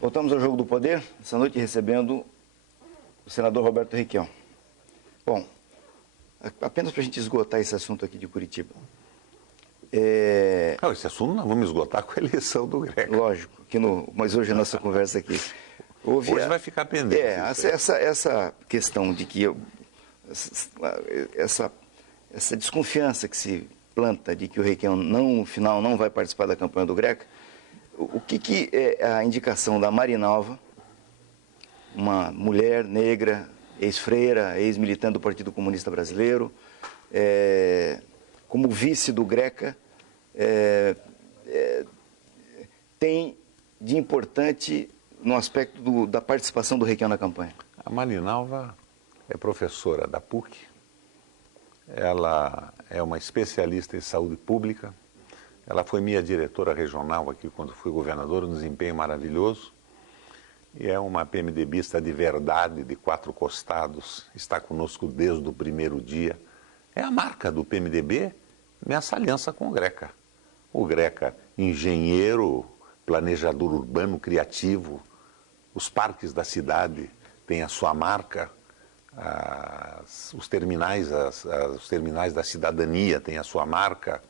Voltamos ao Jogo do Poder, essa noite recebendo o senador Roberto Requião. Bom, apenas para a gente esgotar esse assunto aqui de Curitiba. Não, esse assunto nós vamos esgotar com a eleição do Greca. Lógico, mas hoje a nossa conversa aqui... Hoje vai ficar pendente. Essa questão de que essa desconfiança que se planta de que o Requião no final não vai participar da campanha do Greca, o que é a indicação da Marinalva, uma mulher negra, ex-freira, ex-militante do Partido Comunista Brasileiro, como vice do Greca, tem de importante no aspecto da participação do Requião na campanha? A Marinalva é professora da PUC, ela é uma especialista em saúde pública, ela foi minha diretora regional aqui quando fui governador, um desempenho maravilhoso, e é uma PMDBista de verdade, de 4 costados, está conosco desde o primeiro dia. É a marca do PMDB nessa aliança com o Greca. O Greca, engenheiro, planejador urbano, criativo, os parques da cidade têm a sua marca, os terminais da cidadania têm a sua marca.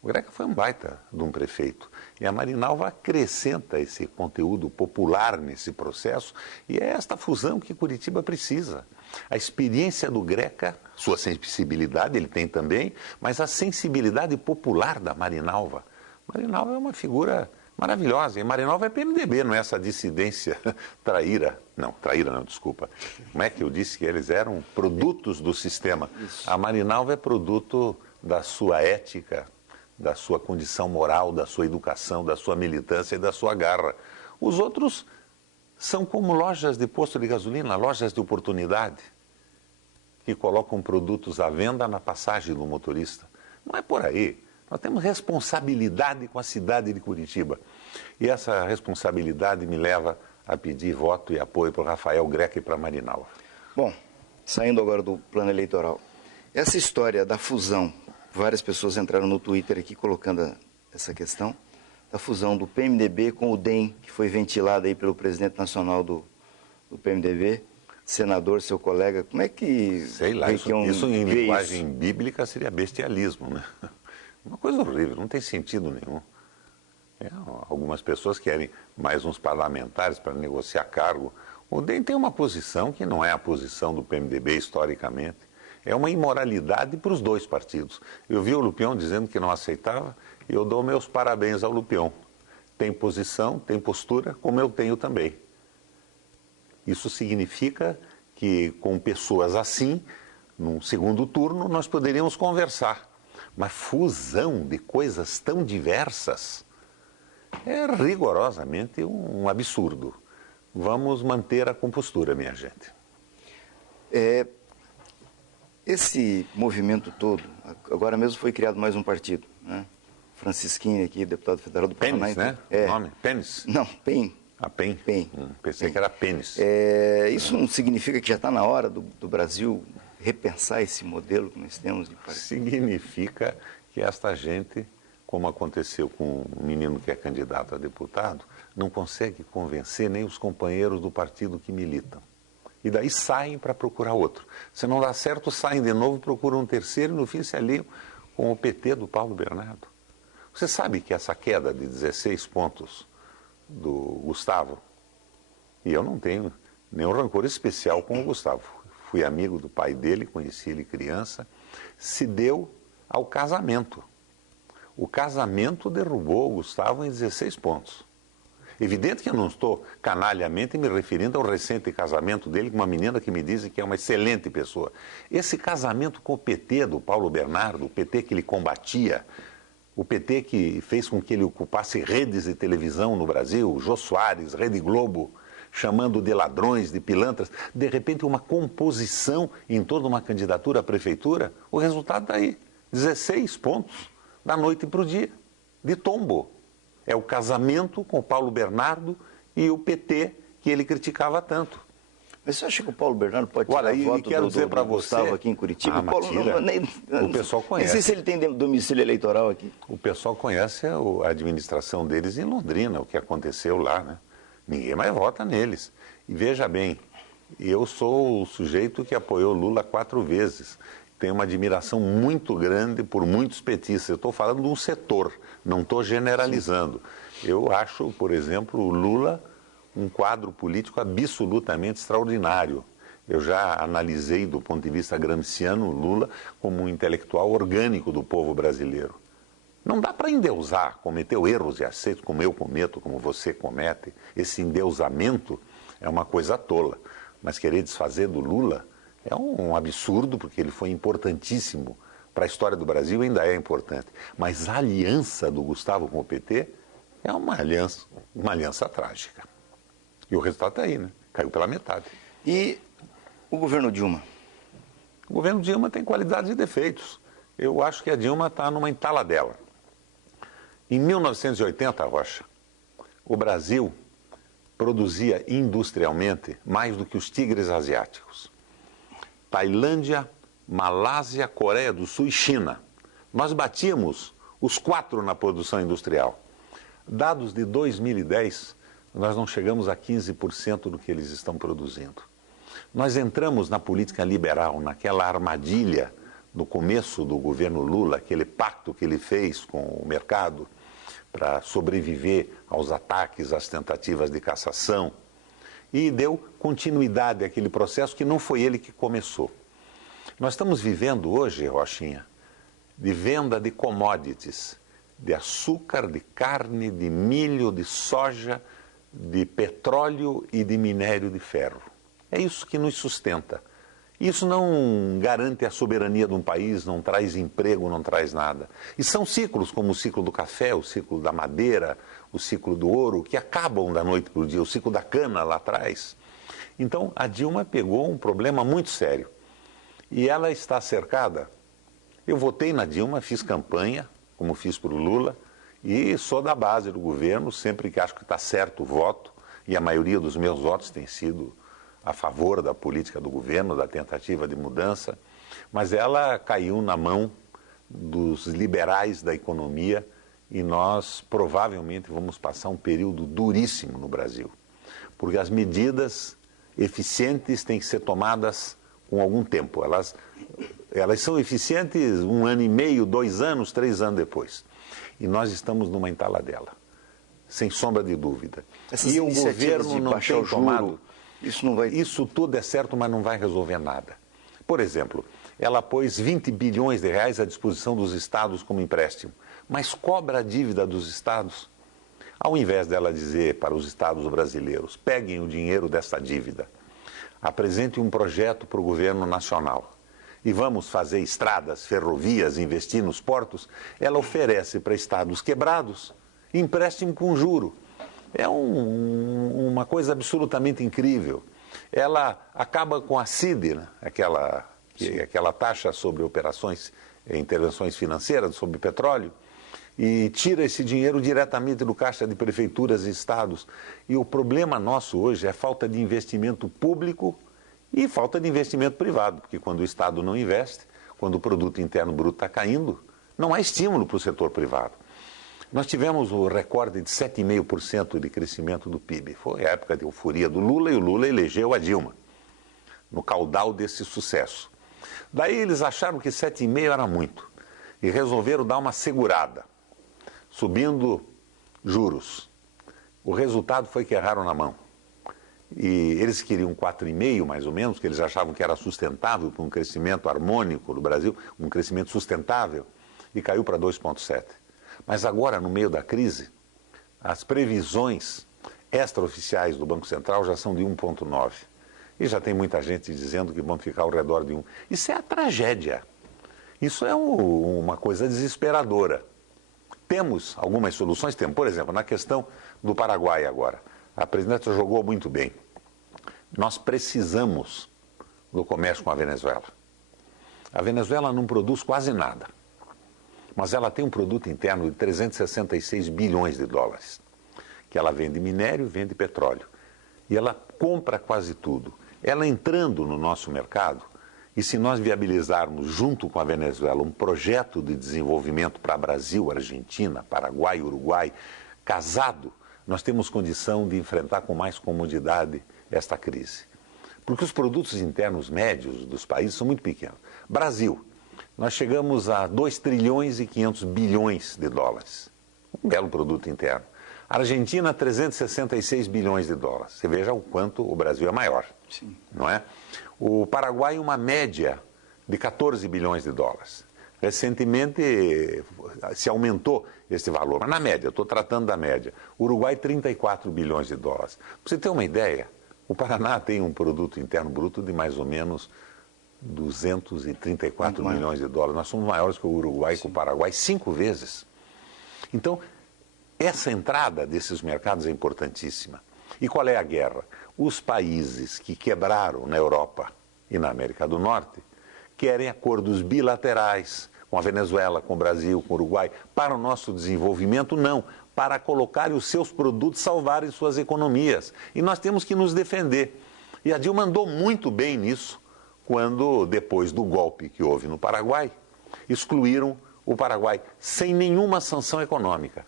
O Greca foi um baita de um prefeito. E a Marinalva acrescenta esse conteúdo popular nesse processo, e é esta fusão que Curitiba precisa. A experiência do Greca, sua sensibilidade ele tem também, mas a sensibilidade popular da Marinalva. Marinalva é uma figura maravilhosa. E Marinalva é PMDB, não é essa dissidência traíra. Não, traíra não, desculpa. Como é que eu disse que eles eram produtos do sistema? Isso. A Marinalva é produto da sua ética, da sua condição moral, da sua educação, da sua militância e da sua garra. Os outros são como lojas de posto de gasolina, lojas de oportunidade, que colocam produtos à venda na passagem do motorista. Não é por aí. Nós temos responsabilidade com a cidade de Curitiba. E essa responsabilidade me leva a pedir voto e apoio para o Rafael Greca e para a Marinalva. Bom, saindo agora do plano eleitoral, essa história da fusão, várias pessoas entraram no Twitter aqui colocando essa questão, da fusão do PMDB com o DEM, que foi ventilada aí pelo presidente nacional do PMDB, senador, seu colega, como é que... Sei lá, isso em linguagem bíblica seria bestialismo, né? Uma coisa horrível, não tem sentido nenhum. Algumas pessoas querem mais uns parlamentares para negociar cargo. O DEM tem uma posição que não é a posição do PMDB historicamente. É uma imoralidade para os dois partidos. Eu vi o Lupião dizendo que não aceitava e eu dou meus parabéns ao Lupião. Tem posição, tem postura, como eu tenho também. Isso significa que com pessoas assim, num segundo turno, nós poderíamos conversar. Mas fusão de coisas tão diversas é rigorosamente um absurdo. Vamos manter a compostura, minha gente. Esse movimento todo, agora mesmo foi criado mais um partido, né? Francisquinho aqui, deputado federal do Paraná. Pênis, né? O nome? Pênis? Não, PEN. A PEN? PEN. Pensei que era pênis. Isso não significa que já está na hora do Brasil repensar esse modelo que nós temos de partido? Significa que esta gente, como aconteceu com um menino que é candidato a deputado, não consegue convencer nem os companheiros do partido que militam. E daí saem para procurar outro. Se não dá certo, saem de novo, procuram um terceiro e no fim se aliam com o PT do Paulo Bernardo. Você sabe que essa queda de 16 pontos do Gustavo, e eu não tenho nenhum rancor especial com o Gustavo, fui amigo do pai dele, conheci ele criança, se deu ao casamento. O casamento derrubou o Gustavo em 16 pontos. Evidente que eu não estou canalhamente me referindo ao recente casamento dele com uma menina que me dizem que é uma excelente pessoa. Esse casamento com o PT do Paulo Bernardo, o PT que ele combatia, o PT que fez com que ele ocupasse redes de televisão no Brasil, Jô Soares, Rede Globo, chamando de ladrões, de pilantras, de repente uma composição em torno de uma candidatura à prefeitura, o resultado está aí, 16 pontos da noite para o dia, de tombo. É o casamento com o Paulo Bernardo e o PT que ele criticava tanto. Mas você acha que o Paulo Bernardo pode tirar voto do Gustavo aqui em Curitiba? O pessoal conhece. Nem sei se ele tem domicílio eleitoral aqui. O pessoal conhece a administração deles em Londrina, o que aconteceu lá, né? Ninguém mais vota neles. E veja bem, eu sou o sujeito que apoiou Lula 4 vezes. Tenho uma admiração muito grande por muitos petistas. Eu estou falando de um setor, não estou generalizando. Sim. Eu acho, por exemplo, o Lula um quadro político absolutamente extraordinário. Eu já analisei do ponto de vista gramsciano o Lula como um intelectual orgânico do povo brasileiro. Não dá para endeusar, cometeu erros e acertos, como eu cometo, como você comete. Esse endeusamento é uma coisa tola. Mas querer desfazer do Lula é um absurdo, porque ele foi importantíssimo para a história do Brasil, ainda é importante. Mas a aliança do Gustavo com o PT é uma aliança trágica. E o resultado está aí, né? Caiu pela metade. E o governo Dilma? O governo Dilma tem qualidades e defeitos. Eu acho que a Dilma está numa entaladela. Em 1980, Rocha, o Brasil produzia industrialmente mais do que os tigres asiáticos. Tailândia, Malásia, Coreia do Sul e China. Nós batíamos os 4 na produção industrial. Dados de 2010, nós não chegamos a 15% do que eles estão produzindo. Nós entramos na política liberal, naquela armadilha no começo do governo Lula, aquele pacto que ele fez com o mercado para sobreviver aos ataques, às tentativas de cassação, e deu continuidade àquele processo que não foi ele que começou. Nós estamos vivendo hoje, Rochinha, de venda de commodities, de açúcar, de carne, de milho, de soja, de petróleo e de minério de ferro. É isso que nos sustenta. Isso não garante a soberania de um país, não traz emprego, não traz nada. E são ciclos, como o ciclo do café, o ciclo da madeira, o ciclo do ouro, que acabam da noite para o dia, o ciclo da cana lá atrás. Então, a Dilma pegou um problema muito sério. E ela está cercada. Eu votei na Dilma, fiz campanha, como fiz para o Lula, e sou da base do governo, sempre que acho que está certo, voto, e a maioria dos meus votos tem sido a favor da política do governo, da tentativa de mudança, mas ela caiu na mão dos liberais da economia e nós provavelmente vamos passar um período duríssimo no Brasil, porque as medidas eficientes têm que ser tomadas com algum tempo. Elas são eficientes 1 ano e meio, 2 anos, 3 anos depois. E nós estamos numa entaladela, sem sombra de dúvida. Essas e o governo não tem tomado... Isso tudo é certo, mas não vai resolver nada. Por exemplo, ela pôs 20 bilhões de reais à disposição dos estados como empréstimo, mas cobra a dívida dos estados. Ao invés dela dizer para os estados brasileiros, peguem o dinheiro dessa dívida, apresente um projeto para o governo nacional e vamos fazer estradas, ferrovias, investir nos portos, ela oferece para estados quebrados empréstimo com juro. É uma coisa absolutamente incrível. Ela acaba com a CID, né? aquela taxa sobre operações, intervenções financeiras, sobre petróleo, e tira esse dinheiro diretamente do caixa de prefeituras e estados. E o problema nosso hoje é falta de investimento público e falta de investimento privado, porque quando o Estado não investe, quando o produto interno bruto está caindo, não há estímulo para o setor privado. Nós tivemos o recorde de 7,5% de crescimento do PIB. Foi a época de euforia do Lula e o Lula elegeu a Dilma, no caudal desse sucesso. Daí eles acharam que 7,5% era muito e resolveram dar uma segurada, subindo juros. O resultado foi que erraram na mão. E eles queriam 4,5% mais ou menos, que eles achavam que era sustentável para um crescimento harmônico no Brasil, um crescimento sustentável, e caiu para 2,7%. Mas agora, no meio da crise, as previsões extraoficiais do Banco Central já são de 1,9%. E já tem muita gente dizendo que vão ficar ao redor de 1%. Isso é a tragédia. Isso é uma coisa desesperadora. Temos algumas soluções? Temos. Por exemplo, na questão do Paraguai agora. A presidenta jogou muito bem. Nós precisamos do comércio com a Venezuela. A Venezuela não produz quase nada. Mas ela tem um produto interno de 366 bilhões de dólares, que ela vende minério e vende petróleo. E ela compra quase tudo. Ela entrando no nosso mercado, e se nós viabilizarmos junto com a Venezuela um projeto de desenvolvimento para Brasil, Argentina, Paraguai, Uruguai, casado, nós temos condição de enfrentar com mais comodidade esta crise. Porque os produtos internos médios dos países são muito pequenos. Brasil, nós chegamos a 2 trilhões e 500 bilhões de dólares. Um belo produto interno. Argentina, 366 bilhões de dólares. Você veja o quanto o Brasil é maior. Sim. Não é? O Paraguai, uma média de 14 bilhões de dólares. Recentemente se aumentou esse valor, mas na média, estou tratando da média. Uruguai, 34 bilhões de dólares. Para você ter uma ideia, o Paraná tem um produto interno bruto de mais ou menos 234 milhões de dólares. Nós somos maiores que o Uruguai e que o Paraguai 5 vezes. Então, essa entrada desses mercados é importantíssima. E qual é a guerra? Os países que quebraram na Europa e na América do Norte querem acordos bilaterais com a Venezuela, com o Brasil, com o Uruguai, para o nosso desenvolvimento, não, para colocar os seus produtos, salvarem suas economias. E nós temos que nos defender. E a Dilma andou muito bem nisso, quando, depois do golpe que houve no Paraguai, excluíram o Paraguai sem nenhuma sanção econômica.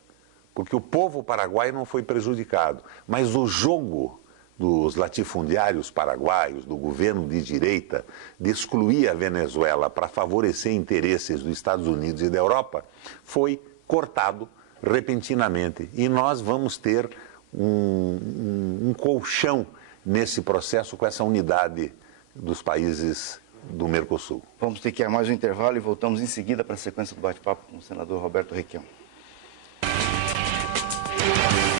Porque o povo paraguaio não foi prejudicado, mas o jogo dos latifundiários paraguaios, do governo de direita, de excluir a Venezuela para favorecer interesses dos Estados Unidos e da Europa, foi cortado repentinamente. E nós vamos ter um colchão nesse processo com essa unidade dos países do Mercosul. Vamos ter que ir a mais um intervalo e voltamos em seguida para a sequência do bate-papo com o senador Roberto Requião.